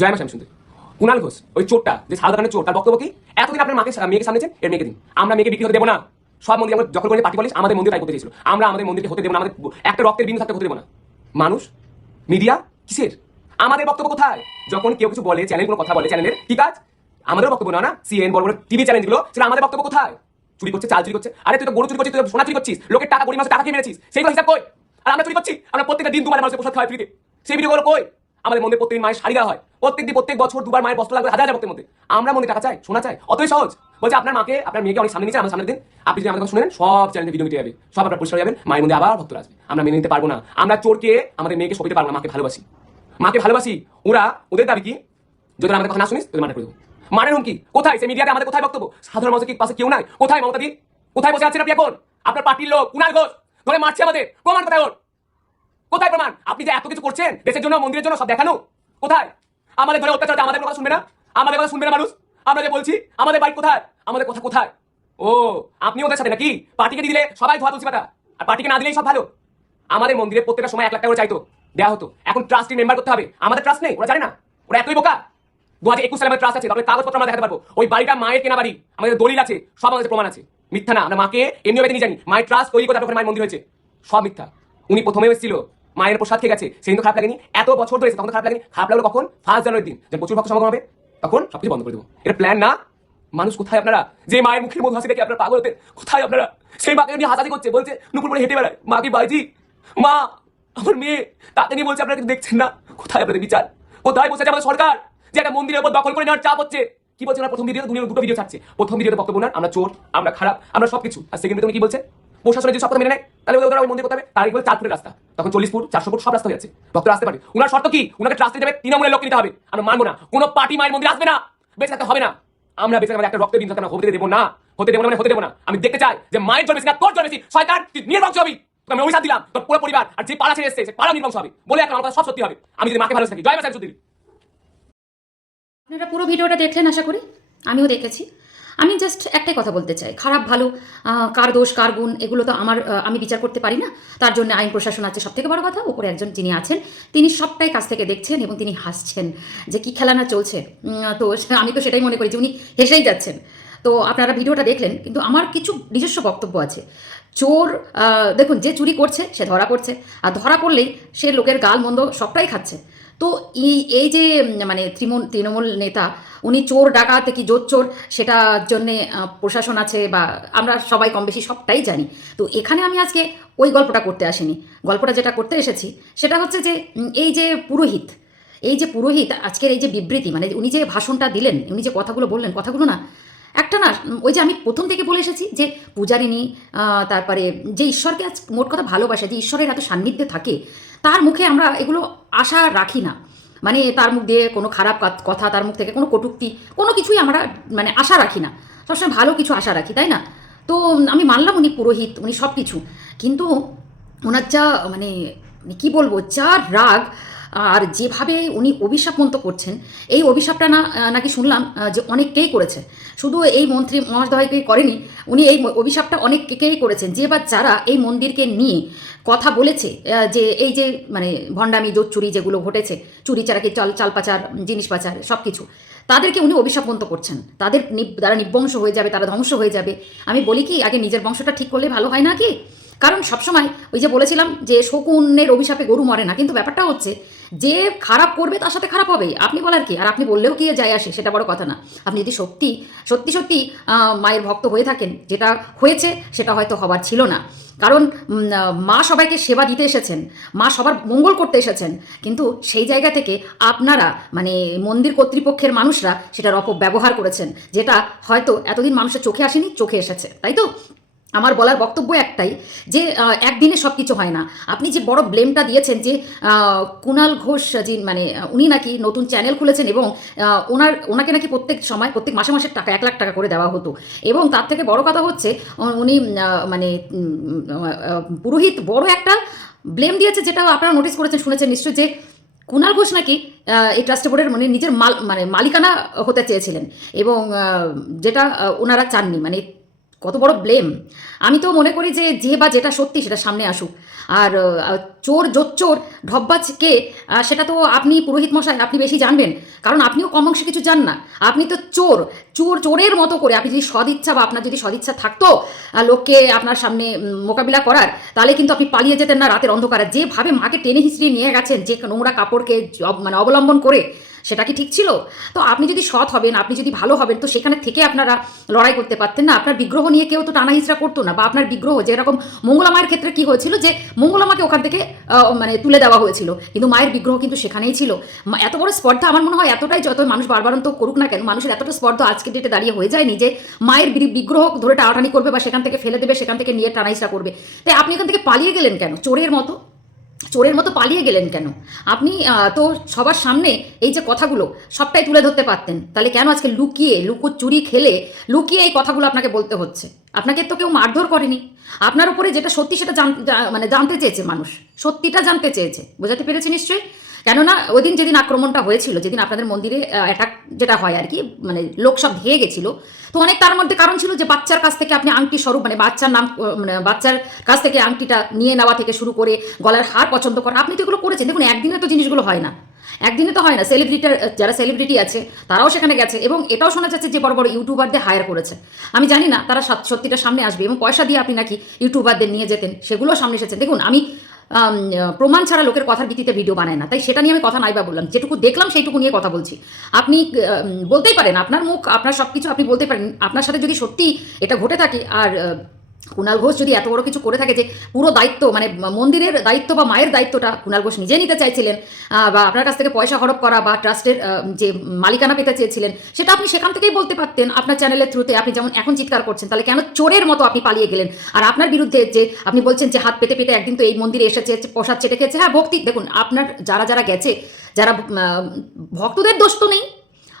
জয় মা কুণাল ঘোষ, ওই চোরটা, যে ছাল দোকানের চোর, তার বক্তব্য কি? এতদিন আপনার মাকে মেয়েকে সামনেছেন এর মেয়েকে দিন। আমরা মেয়েকে বিক্রি হতে দেবো না। সব মন্দির আমরা যখন করে পার্টি পলিশ আমাদের মন্দির তাই করতে চেয়েছিল। আমরা আমাদের মন্দিরকে হতে দেবো না, আমাদের একটা রক্তের বিন্দু থাকতে হতে দেবো না। মানুষ? মিডিয়া? কিসের? আমাদের বক্তব্য কোথায়? যখন কেউ কিছু বলে চ্যানেল কোনো কথা বলে, চ্যানেলের কি কাজ? আমাদের বক্তব্য না না? সিএন বড় বড় টিভি চ্যানেলগুলো সেটা আমাদের বক্তব্য কোথায়? চুরি করছে, চাল চুরি করছে। আরে, তুই তো গরু চুরি করছিস, তুই সোনা চুরি করছিস। লোকের টাকা মানুষের টাকা খেয়ে মেরেছিস। সেইগুলো হিসাব কই? আর আমরা চুরি করছি। আমরা প্রত্যেকটা দিন দুবার মানুষের প্রসাদ খাওয়াই ফ্রিতে। সেই ভিডিওগুলো কই? আমাদের মধ্যে প্রত্যেকদিন মায়ের শাড়ি হয়। প্রত্যেক দিন, প্রত্যেক বছর দুবার মায়ের বস্ত্র লাগবে হাজার হাজার মধ্যে। আমরা মনে টাকা চাই শোনা চাই। অতই সহজ। বলছে, আপনার মাকে, আপনার মেয়েকে অনেক সামনে নিচে আমার সামনে দিন। আপনি যদি আমাদের শুনেন সব চ্যানেলে ভিডিও মিটে যাবে। সব আপনার পরিষ্কার যাবেন মায়ের মধ্যে আবার ভক্তরা আসবে। আমরা মেনে নিতে পারব না। আমরা চোরকে, আমাদের মেয়েকে সপিতে পারব না, মাকে ভালোবাসি। মাকে ভালোবাসি। ওরা, ওদের দাবি কি? যদি আমাদের কথা না শুনিস তোদের মানা করে দেবো। মানে হুমকি। কোথায়? সে মিডিয়াতে আমাদের কোথায় বক্তব্য? সাধারণ মানুষের কি পাশে কেউ নাই? কোথায় মমতা দি? কোথায় বসে আছেন আপনি এখন? আপনার পার্টির লোক কুণাল ঘোষ। ধরে মারছে আমাদের। প্রমাণ কোথায় ওর? কোথায় প্রমাণ? আপনি যে এত কিছু করছেন, দেশের জন্য, মন্দিরের জন্য সব দেখানো? কোথায়? আমাদের ধরে অত্যাচার, আমাদের কথা শুনবে না? আমাদের কথা শুনবে না মানুষ? আমরা যে বলছি, আমাদের বাড়ি কোথায়? আমাদের কথা কোথায়? ও, আপনি ওদের সাথে নাকি? পার্টিকে দিলে সবাই ধোয়া তুলসী পাতা। আর পার্টিকে না দিলেই সব ভালো। আমাদের মন্দিরে প্রত্যেকটা সময় এক লাখ টাকা চাইতো। দেওয়া হতো। এখন ট্রাস্টি মেম্বার করতে হবে। আমাদের ট্রাস্ট নেই, ওরা জানে না। ওরা এতই বোকা। দু হাজার একুশ সালে আমাদের ট্রাস্ট আছে। তারপরে কাগজপত্র আমরা দেখাতে পারব। ওই বাড়িটা মায়ের কেনা বাড়ি আমাদের দলিল আছে। সব আমাদের প্রমাণ আছে। মিথ্যা না। আমরা মাকে এমনি বেঁধে নিয়ে জানি। মায়ের ট্রাস্ট তৈরি করে তারপরে মায়ের মন্দির হয়েছে। সব মিথ্যা। উনি প্রথমে এসেছিল। মায়ের প্রসাদ খেয়ে গেছে, সেদিন তো খারাপ লাগেনি। এত বছর ধরে তখন খারাপ লাগেনি। খারাপ লাগল কখন? ফার্স্ট জানুয়ারির দিন। যখন প্রচুর ভক্ত সমাগম হবে, তখন সবকিছু বন্ধ করে দেবো। এটা প্ল্যান না। মানুষ কোথায় আপনারা? যে মায়ের মুখের মধ্যে হাসি দেখে আপনারা পাগল হতেন কোথায় আপনারা? সেই মাকে নিয়ে হাসাহাসি করছে, বলছে, নুপুর পরে হেঁটে বেড়ায়। মা কি বাজি মা, আমার মেয়ে। তাকে নিয়ে বলছে, আপনারা দেখছেন না। কোথায় আপনাদের বিচার? কোথায় বসে আমাদের সরকার? যে একটা মন্দিরের উপর দখল করে নেওয়ার চাপ হচ্ছে। কি বলছে প্রথম ভিডিও দুনিয়া দুটো ভিডিও ছাড়ছে। প্রথম ভিডিওতে বক্তব্য না আমরা চোর, আমরা খারাপ, আমরা সবকিছু। আর সেকেন্ড তুমি কি বলছে? প্রশাসনের যদি সব কথা মেনে নেয়। তাহলে ওদের ওই মন্দির করতে হবে তার বলে চার ফুটের রাস্তা। তখন চল্লিশ ফুট, চারশো ফুট সব রাস্তা হয়ে যাচ্ছে। ভক্তরা আসতে পারে ওনার শর্ত কি? ওনাকে ট্রাস্টে যাবে তৃণমূলের লোক নিতে হবে। আমরা মানবো না। কোনো পার্টি মায়ের মন্দির আসবে না। বেঁচে থাকতে হবে না। আমরা বেঁচে একটা রক্তের বিন্দু আমরা হতে দেবো না। হতে দেবো না মানে হতে দেবো না। আমি দেখতে চাই যে মায়ের জন্মেছি না, তোর শয়তান, তুই নির্বংশ হবি। আমি অভিশাপ দিলাম। তোর পুরো পরিবার আর যে পাড়া ছেড়ে এসেছে পাড়া নির্বংশ হবে। বলে একটা আমার সব সত্যি হবে। আমি যদি মাকে ভালো থাকি। জয় মা সাহেব আপনারা পুরো ভিডিওটা দেখলেন আশা করি। আমিও দেখেছি। আমি জাস্ট একটাই কথা বলতে চাই। খারাপ, ভালো কার দোষ, কার গুণ, এগুলো তো আমার আমি বিচার করতে পারি না। তার জন্য আইন প্রশাসন আছে সব থেকে বড় কথা। উপরে একজন যিনি আছেন, তিনি সবটাই কাছ থেকে দেখছেন এবং তিনি হাসছেন যে কী খেলা না চলছে তো আমি তো সেটাই মনে করি যে উনি হেসেই যাচ্ছেন। তো আপনারা ভিডিওটা দেখলেন, কিন্তু আমার কিছু নিজস্ব বক্তব্য আছে। চোর দেখুন, যে চুরি করছে, সে ধরা পড়ছে। আর ধরা পড়লেই সে লোকের গাল মন্দ সবটাই খাচ্ছে। তো এই যে মানে তৃণমূল তৃণমূল নেতা, উনি চোর ডাকাত, কি জোর চোর সেটার জন্যে প্রশাসন আছে বা আমরা সবাই কম বেশি সবটাই জানি। তো এখানে আমি আজকে ওই গল্পটা করতে আসিনি। গল্পটা যেটা করতে এসেছি, সেটা হচ্ছে যে এই যে পুরোহিত, এই যে পুরোহিত, আজকের এই যে বিবৃতি মানে উনি যে ভাষণটা দিলেন, উনি যে কথাগুলো বললেন, কথাগুলো না একটা না, ওই যে আমি প্রথম থেকে বলে এসেছি যে পূজারিণী তারপরে যে ঈশ্বরকে আজ মোট কথা ভালোবাসে, যে ঈশ্বরের এত সান্নিধ্যে থাকে, তার মুখে আমরা এগুলো আশা রাখি না। মানে তার মুখ দিয়ে কোনো খারাপ কথা, তার মুখ থেকে কোনো কটূক্তি, কোনো কিছুই আমরা মানে আশা রাখি না। সবসময় ভালো কিছু আশা রাখি, তাই না? তো আমি মানলাম উনি পুরোহিত, উনি সব কিছু কিন্তু ওনার যা মানে কি বলব, যা রাগ আর যেভাবে উনি অভিশাপমন্ত করছেন, এই অভিশাপটা না, নাকি শুনলাম যে অনেককেই করেছে। শুধু এই মন্ত্রী মহাশয়কেই করেনি, উনি এই অভিশাপটা অনেককেই করেছেন। যে বা যারা এই মন্দিরকে নিয়ে কথা বলেছে যে এই যে মানে ভণ্ডামি জোট চুরি যেগুলো ঘটেছে, চুরি চারাকি, চাল চাল পাচার, জিনিস পাচার সব কিছু তাদেরকে উনি অভিশাপমন্ত করছেন। তাদের তারা নিবংশ হয়ে যাবে, তারা ধ্বংস হয়ে যাবে। আমি বলি কি, আগে নিজের বংশটা ঠিক করলে ভালো হয় না কি? কারণ সবসময় ওই যে বলেছিলাম যে শকুনের অভিশাপে গরু মরে না, কিন্তু ব্যাপারটা হচ্ছে যে খারাপ করবে তার সাথে খারাপ হবেই আপনি বলার কি? আর আপনি বললেও কি যায় আসে, সেটা বড় কথা না। আপনি যদি সত্যি সত্যি সত্যি মায়ের ভক্ত হয়ে থাকেন, যেটা হয়েছে সেটা হয়তো হবার ছিল না। কারণ মা সবাইকে সেবা দিতে এসেছেন, মা সবার মঙ্গল করতে এসেছেন, কিন্তু সেই জায়গা থেকে আপনারা মানে মন্দির কর্তৃপক্ষের মানুষরা সেটার অপব্যবহার করেছেন, যেটা হয়তো এতদিন মানুষের চোখে আসেনি, চোখে এসেছে, তাই তো? আমার বলার বক্তব্য একটাই যে একদিনে সব কিছু হয় না। আপনি যে বড় ব্লেমটা দিয়েছেন যে কুণাল ঘোষ যে মানে উনি নাকি নতুন চ্যানেল খুলেছেন এবং ওনার, ওনাকে নাকি প্রত্যেক সময়, প্রত্যেক মাসে মাসে টাকা, এক লাখ টাকা করে দেওয়া হতো। এবং তার থেকে বড় কথা হচ্ছে উনি মানে পুরোহিত বড় একটা ব্লেম দিয়েছে যেটা আপনারা নোটিস করেছেন, শুনেছেন নিশ্চয়ই যে কুণাল ঘোষ নাকি এই ট্রাস্ট বোর্ডের মানে নিজের মাল মানে মালিকানা হতে চেয়েছিলেন। এবং যেটা ওনারা চাননি মানে কত বড় ব্লেম আমি তো মনে করি যে যে বা যেটা সত্যি সেটা সামনে আসুক। আর চোর জোচ্চোর ঢব্বাজকে সেটা তো আপনি পুরোহিত মশাই, আপনি বেশি জানবেন। কারণ আপনিও কম অংশে কিছু জান না। আপনি তো চোর। চোর চোরের মতো করে আপনি যদি সদিচ্ছা বা আপনার যদি সদিচ্ছা থাকতো লোককে আপনার সামনে মোকাবিলা করার, তাহলে কিন্তু আপনি পালিয়ে যেতেন না রাতের অন্ধকারে। যেভাবে মাকে টেনে হিচড়িয়ে নিয়ে গেছেন, যে নোংরা কাপড়কে মানে অবলম্বন করে সেটা কি ঠিক ছিল? তো আপনি যদি সৎ হবেন, আপনি যদি ভালো হবেন, তো সেখানে থেকে আপনারা লড়াই করতে পারতেন না। আপনার বিগ্রহ নিয়ে কেউ তো টানা হিচড়া করতো না, বা আপনার বিগ্রহ যেরকম মঙ্গলা মায়ের ক্ষেত্রে কি হয়েছিল যে, মঙ্গলা মাকে ওখান থেকে মানে তুলে দেওয়া হয়েছিল। কিন্তু মায়ের বিগ্রহ কিন্তু সেখানেই ছিল। এত বড় স্পর্ধা আমার মনে হয় এতটাই যত মানুষ বারবারন্ত করুক না কেন, মানুষের এতটা স্পর্ধা আজকে ডেটে দাঁড়িয়ে হয়ে যায়নি যে, মায়ের বিগ্রহ ধরে টানাটানি করবে বা সেখান থেকে ফেলে দেবে, সেখান থেকে নিয়ে টানাইচড়া করবে। তাই আপনি এখান থেকে পালিয়ে গেলেন কেন? চোরের মতো? চোরের মতো পালিয়ে গেলেন কেন? আপনি তো সবার সামনে এই যে কথাগুলো সবটাই তুলে ধরতে পারতেন। তাহলে কেন আজকে লুকিয়ে লুকো চুরি খেলে লুকিয়ে এই কথাগুলো আপনাকে বলতে হচ্ছে? আপনাকে তো কেউ মারধর করেনি। আপনার উপরে যেটা সত্যি সেটা মানে জানতে চেয়েছে মানুষ। সত্যিটা জানতে চেয়েছে। বোঝাতে পেরেছি নিশ্চয়ই? কেননা ওই দিন যেদিন আক্রমণটা হয়েছিল যেদিন আপনাদের মন্দিরে অ্যাটাক যেটা হয় আর কি মানে লোক সব ধেয়ে গেছিল তো অনেক তার মধ্যে কারণ ছিল যে বাচ্চার কাছ থেকে আপনি আংটি স্বরূপ মানে বাচ্চার নাম মানে বাচ্চার কাছ থেকে আংটিটা নিয়ে নেওয়া থেকে শুরু করে গলার হার পছন্দ করা আপনি তো এগুলো করেছেন। দেখুন একদিনে তো জিনিসগুলো হয় না। একদিনে তো হয় না। সেলিব্রিটার যারা সেলিব্রিটি আছে তারাও সেখানে গেছে এবং এটাও শোনা যাচ্ছে যে বড় বড় ইউটিউবারদের হায়ার করেছে। আমি জানি না তারা সত- সত্যিটা সামনে আসবে এবং পয়সা দিয়ে আপনি নাকি ইউটিউবারদের নিয়ে যেতেন সেগুলোও সামনে এসেছেন দেখুন আম, প্রমাণ ছাড়া লোকের কথার ভিত্তিতে ভিডিও বানায় না। তাই সেটা নিয়ে আমি কথা নাইবা বললাম। যেটুকু দেখলাম সেইটুকু নিয়ে কথা বলছি। আপনি বলতেই পারেন, আপনার মুখ, আপনার সব কিছু আপনি বলতে পারেন। আপনার সাথে যদি সত্যি এটা ঘটে থাকে, আর কুণাল ঘোষ যদি এত বড় কিছু করে থাকে যে পুরো দায়িত্ব মানে মন্দিরের দায়িত্ব বা মায়ের দায়িত্বটা কুণাল ঘোষ নিজে নিতে চাইছিলেন বা আপনার কাছ থেকে পয়সা হরপ করা বা ট্রাস্টের যে মালিকানা পেতে চেয়েছিলেন, সেটা আপনি সেখান থেকেই বলতে পারতেন আপনার চ্যানেলের থ্রুতে আপনি যেমন এখন চিৎকার করছেন, তাহলে কেন চোরের মতো আপনি পালিয়ে গেলেন? আর আপনার বিরুদ্ধে যে আপনি বলছেন যে হাত পেতে পেতে একদিন তো এই মন্দিরে এসেছে প্রসাদ চেটে খেয়েছে হ্যাঁ ভক্তি, দেখুন, আপনার যারা যারা গেছে, যারা ভক্তদের দোষ তো নেই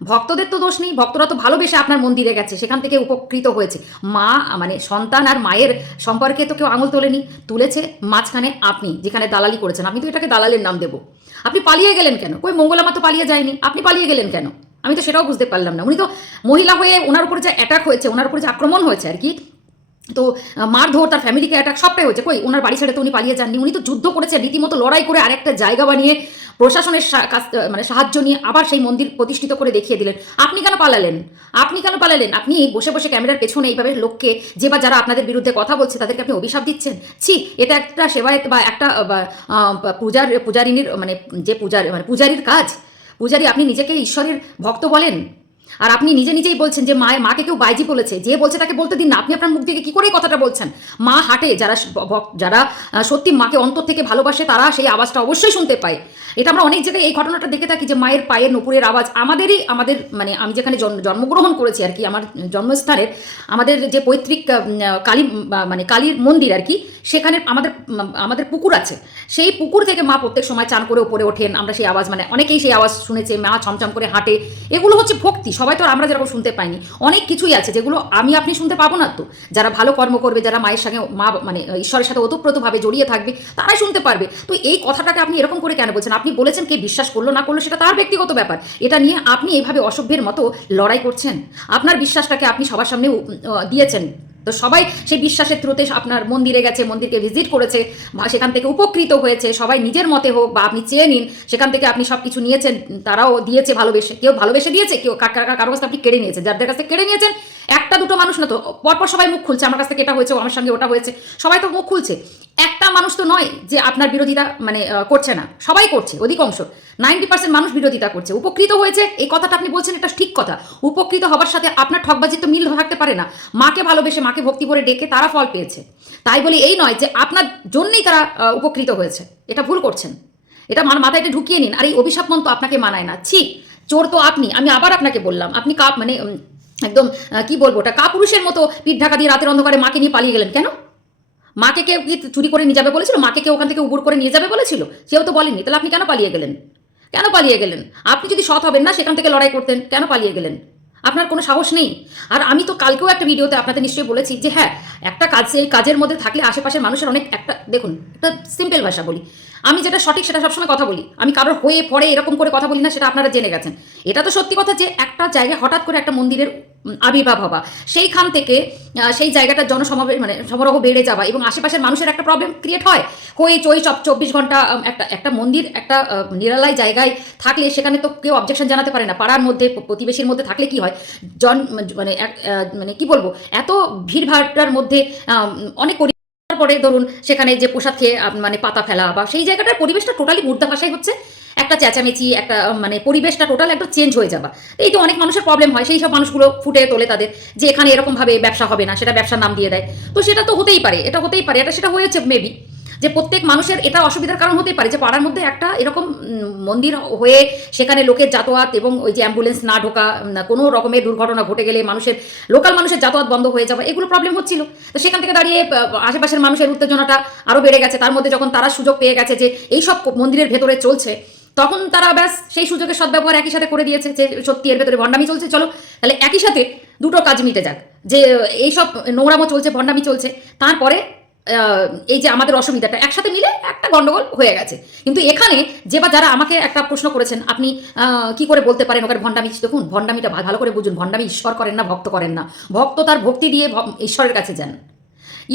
ভক্তদের তো দোষ নেই ভক্তরা তো ভালোবেসে আপনার মন্দিরে গেছে সেখান থেকে উপকৃত হয়েছে। মা মানে সন্তান আর মায়ের সম্পর্কে তো কেউ আঙুল তোলেনি তুলেছে মাঝখানে আপনি যেখানে দালালি করেছেন আপনি তো এটাকে দালালের নাম দেবো। আপনি পালিয়ে গেলেন কেন? কই মঙ্গলামা তো পালিয়ে যায়নি আপনি পালিয়ে গেলেন কেন? আমি তো সেটাও বুঝতে পারলাম না। উনি তো মহিলা হয়ে ওনার উপরে যে অ্যাটাক হয়েছে ওনার উপরে যে আক্রমণ হয়েছে আর কি তো আহ, মারধর তার ফ্যামিলিকে অ্যাটাক সবটাই হয়েছে। কই ওনার বাড়ি ছেড়ে তো উনি পালিয়ে যাননি উনি তো যুদ্ধ করেছেন রীতিমতো লড়াই করে আরেকটা জায়গা বানিয়ে প্রশাসনের মানে সাহায্য নিয়ে আবার সেই মন্দির প্রতিষ্ঠিত করে দেখিয়ে দিলেন। আপনি কেন পালালেন? আপনি কেন পালালেন? আপনি বসে বসে ক্যামেরার পেছনে এইভাবে লোককে, যে বা যারা আপনাদের বিরুদ্ধে কথা বলছে, তাদেরকে আপনি অভিশাপ দিচ্ছেন? ছি, এটা একটা সেবায়ত বা একটা পূজার, পূজারিনীর মানে যে পূজার মানে পূজারীর কাজ। পূজারী, আপনি নিজেকে ঈশ্বরের ভক্ত বলেন? আর আপনি নিজে নিজেই বলছেন যে মায়ের, মাকে কেউ বাইজি বলেছে, যে বলছে তাকে বলতে দিন না। আপনি আপনার মুখ থেকে কী করে কথাটা বলছেন? মা হাটে, যারা যারা সত্যি মাকে অন্তর থেকে ভালোবাসে, তারা সেই আওয়াজটা অবশ্যই শুনতে পায়। এটা আমরা অনেক জায়গায় এই ঘটনাটা দেখে থাকি যে মায়ের পায়ের নুপুরের আওয়াজ আমাদেরই, আমাদের মানে আমি যেখানে জন্ম- জন্মগ্রহণ করেছি আর কি, আমার জন্মস্থানের, আমাদের যে পৈতৃক কালী মানে কালীর মন্দির আর কি, সেখানে আমাদের আমাদের পুকুর আছে। সেই পুকুর থেকে মা প্রত্যেক সময় চান করে উপরে ওঠেন, আমরা সেই আওয়াজ মানে অনেকেই সেই আওয়াজ শুনেছে, মা ছমছম করে হাঁটে। এগুলো হচ্ছে ভক্তি সবাই তো আর আমরা যেরকম শুনতে পাইনি। অনেক কিছুই আছে যেগুলো আমি আপনি শুনতে পাবো না তো। যারা ভালো কর্ম করবে, যারা মায়ের সঙ্গে মা মানে ঈশ্বরের সাথে ওতপ্রোতভাবে জড়িয়ে থাকবে, তারাই শুনতে পারবে। তো এই কথাটাকে আপনি এরকম করে কেন বলছেন? আপনি বলেছেন কে বিশ্বাস করল না করল, সেটা তার ব্যক্তিগত ব্যাপার। এটা নিয়ে আপনি এইভাবে অসভ্যের মতো লড়াই করছেন? আপনার বিশ্বাসটাকে আপনি সবার সামনে দিয়েছেন। তো সবাই সেই বিশ্বাসের থ্রুতে আপনার মন্দিরে গেছে, মন্দিরকে ভিজিট করেছে, বা সেখান থেকে উপকৃত হয়েছে, সবাই নিজের মতে হোক বা আপনি চেয়ে নিন, সেখান থেকে আপনি সব কিছু নিয়েছেন, তারাও দিয়েছে ভালোবেসে, কেউ ভালোবেসে দিয়েছে, কেউ কার, কার- কারও কাছ আপনি কেড়ে নিয়েছেন, যাদের কাছে কেড়ে নিয়েছেন, একটা দুটো মানুষ না তো, পরপর সবাই মুখ খুলছে, আমার কাছ থেকে এটা হয়েছে আমার সঙ্গে ওটা হয়েছে, সবাই তো মুখ খুলছে। একটা মানুষ তো নয় যে আপনার বিরোধিতা মানে করছে না। সবাই করছে, অধিকাংশ। নাইনটি পার্সেন্ট মানুষ বিরোধিতা করছে। উপকৃত হয়েছে, এই কথাটা আপনি বলছেন, এটা ঠিক কথা। উপকৃত হবার সাথে আপনার ঠকবাজি তো মিল থাকতে পারে না। মাকে ভালোবেসে, মাকে ভক্তি করে ডেকে তারা ফল পেয়েছে। তাই বলি এই নয় যে আপনার জন্যই তারা উপকৃত হয়েছে। এটা ভুল করছেন। এটা আমার মাথায় এটা ঢুকিয়ে নিন। আর এই অভিশাপ মন্ত্র আপনাকে মানায় না। ছি, চোর তো আপনি। আমি আবার আপনাকে বললাম, আপনি কাপ মানে একদম কি বলব, ওটা কাপুরুষের মতো পিঠ ঢাকা দিয়ে রাতের অন্ধকারে মাকে নিয়ে পালিয়ে গেলেন কেন? মাকে কেউ কি চুরি করে নিয়ে যাবে বলেছিল? মাকে কেউ ওখান থেকে উবুর করে নিয়ে যাবে বলেছিল? সেও তো বলেনি তাহলে আপনি কেন পালিয়ে গেলেন? কেন পালিয়ে গেলেন? আপনি যদি সৎ হবেন না, সেখান থেকে লড়াই করতেন। কেন পালিয়ে গেলেন? আপনার কোনো সাহস নেই। আর আমি তো কালকেও একটা ভিডিওতে আপনাদের নিশ্চয়ই বলেছি যে হ্যাঁ একটা কাজ, এই কাজের মধ্যে থাকলে আশেপাশের মানুষের অনেক একটা, দেখুন, একটা সিম্পল ভাষা বলি। আমি যেটা সঠিক সেটা সবসময় কথা বলি। আমি কারোর হয়ে, পড়ে, এরকম করে কথা বলি না, সেটা আপনারা জেনে গেছেন। এটা তো সত্যি কথা যে একটা জায়গায় হঠাৎ করে একটা মন্দিরের আবির্ভাব হওয়া, সেইখান থেকে সেই জায়গাটা জনসমাবেশ মানে সমারোহ বেড়ে যাওয়া এবং আশেপাশের মানুষের একটা প্রবলেম ক্রিয়েট হয়। হই চই চপ চব্বিশ ঘণ্টা একটা একটা মন্দির, একটা নিরালায় জায়গায় থাকলে সেখানে তো কেউ অবজেকশন জানাতে পারে না। পাড়ার মধ্যে প্রতিবেশীর মধ্যে থাকলে কি হয়? জন মানে মানে কি বলব? এত ভিড়ভাড়টার মধ্যে অনেক তারপরে ধরুন সেখানে যে পোশাক খেয়ে মানে পাতা ফেলা বা সেই জায়গাটার পরিবেশটা টোটালি মুর্দা ভাষায় হচ্ছে। একটা চেঁচামেচি, একটা মানে পরিবেশটা টোটাল একটা চেঞ্জ হয়ে যাবা এই তো অনেক মানুষের প্রবলেম হয়, সেই সব মানুষগুলো ফুটে তোলে তাদের যে এখানে এরকমভাবে ব্যবসা হবে না, সেটা ব্যবসার নাম দিয়ে দেয়। তো সেটা তো হতেই পারে, এটা হতেই পারে, এটা সেটা হয়েছে মেবি যে প্রত্যেক মানুষের এটা অসুবিধার কারণ হতেই পারে যে পাড়ার মধ্যে একটা এরকম মন্দির হয়ে সেখানে লোকের যাতায়াত এবং ওই যে অ্যাম্বুলেন্স না ঢোকা কোনো রকমের দুর্ঘটনা ঘটে গেলে মানুষের লোকাল মানুষের যাতায়াত বন্ধ হয়ে যাওয়া, এগুলো প্রবলেম হচ্ছিল। তো সেখান থেকে দাঁড়িয়ে আশেপাশের মানুষের উত্তেজনাটা আরও বেড়ে গেছে। তার মধ্যে যখন তারা সুযোগ পেয়ে গেছে যে এই সব মন্দিরের ভেতরে চলছে, তখন তারা ব্যাস সেই সুযোগের সদ্ব্যবহার একই সাথে করে দিয়েছে যে সত্যি এর ভেতরে ভণ্ডামি চলছে, চলো। তাহলে একই সাথে দুটো কাজ মিটে যাক। যে এইসব নোংরামো চলছে, ভণ্ডামি চলছে। তারপরে এই যে আমাদের অসুবিধাটা, একসাথে মিলে একটা গন্ডগোল হয়ে গেছে। কিন্তু এখানে যে বা যারা আমাকে একটা প্রশ্ন করেছেন, আপনি কি করে বলতে পারেন ওখানে ভণ্ডামি? দেখুন, ভণ্ডামিটা ভালো করে বুঝুন, ভণ্ডামি ঈশ্বর করেন না, ভক্ত করেন না। ভক্ত তার ভক্তি দিয়ে ঈশ্বরের কাছে যান।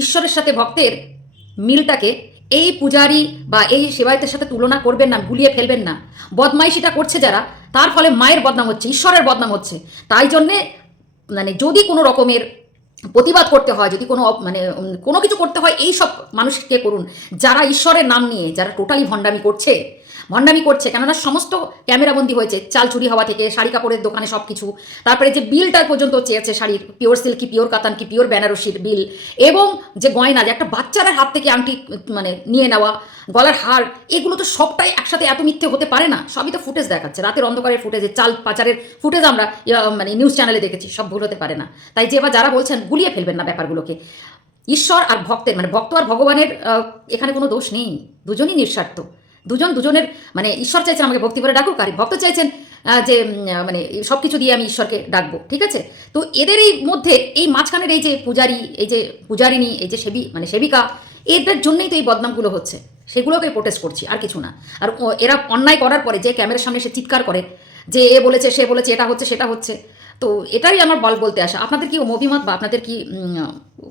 ঈশ্বরের সাথে ভক্তের মিলটাকে এই পূজারি বা এই সেবায়তের সাথে তুলনা করবেন না, গুলিয়ে ফেলবেন না। বদমাইশিটা করছে যারা, তার ফলে মায়ের বদনাম হচ্ছে, ঈশ্বরের বদনাম হচ্ছে। তাই জন্যে মানে যদি কোনো রকমের প্রতিবাদ করতে হয়, যদি কোনো মানে কোনো কিছু করতে হয়, এই সব মানুষকে করুন। যারা ঈশ্বরের নাম নিয়ে, যারা টোটালি ভণ্ডামি করছে ভণ্ডামি করছে, কেননা সমস্ত ক্যামেরাবন্দি হয়েছে, চাল চুরি হওয়া থেকে, শাড়ি কাপড়ের দোকানে সব কিছু তারপরে যে বিলটা পর্যন্ত চেয়েছে শাড়ির পিওর সিল্ক কি পিওর কাতান কি পিওর বেনারসির বিল, এবং যে গয়না, যে একটা বাচ্চার হাত থেকে আংটি মানে নিয়ে নেওয়া, গলার হার, এগুলো তো সবটাই একসাথে এত মিথ্যে হতে পারে না, সবই তো ফুটেজ দেখাচ্ছে। রাতের অন্ধকারের ফুটেজে চাল পাচারের ফুটেজ আমরা মানে নিউজ চ্যানেলে দেখেছি, সব ভুল হতে পারে না। তাই যে বা যারা বলছেন, গুলিয়ে ফেলবেন না ব্যাপারগুলোকে। ঈশ্বর আর ভক্তের মানে ভক্ত আর ভগবানের এখানে কোনো দোষ নেই, দুজনই নিঃস্বার্থ। দুজন দুজনের মানে ঈশ্বর চাইছেন আমাকে ভক্তি করে ডাকুক, আর ভক্ত চাইছেন যে মানে সব কিছু দিয়ে আমি ঈশ্বরকে ডাকবো, ঠিক আছে? তো এদের এই মধ্যে এই মাঝখানের এই যে পূজারি, এই যে পূজারিনী এই যে সেবি মানে সেবিকা, এদের জন্যই তো এই বদনামগুলো হচ্ছে। সেগুলোকে প্রোটেস্ট করছি, আর কিছু না। আর এরা অন্যায় করার পরে যে ক্যামেরার সামনে সে চিৎকার করে, যে এ বলেছে, সে বলেছে, এটা হচ্ছে, সেটা হচ্ছে, তো এটাই আমার বল বলতে আসা। আপনাদের কি অভিমত বা আপনাদের কি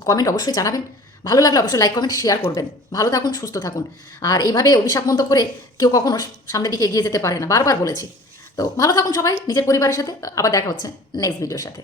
কমেন্ট অবশ্যই জানাবেন। ভালো লাগলে অবশ্যই লাইক কমেন্ট শেয়ার করবেন। ভালো থাকুন, সুস্থ থাকুন। আর এইভাবে অভিশাপ মন্ত করে কেউ কখনো সামনের দিকে এগিয়ে যেতে পারে না। বারবার বলেছি। তো ভালো থাকুন সবাই, নিজের পরিবারের সাথে। আবার দেখা হচ্ছে নেক্সট ভিডিওর সাথে।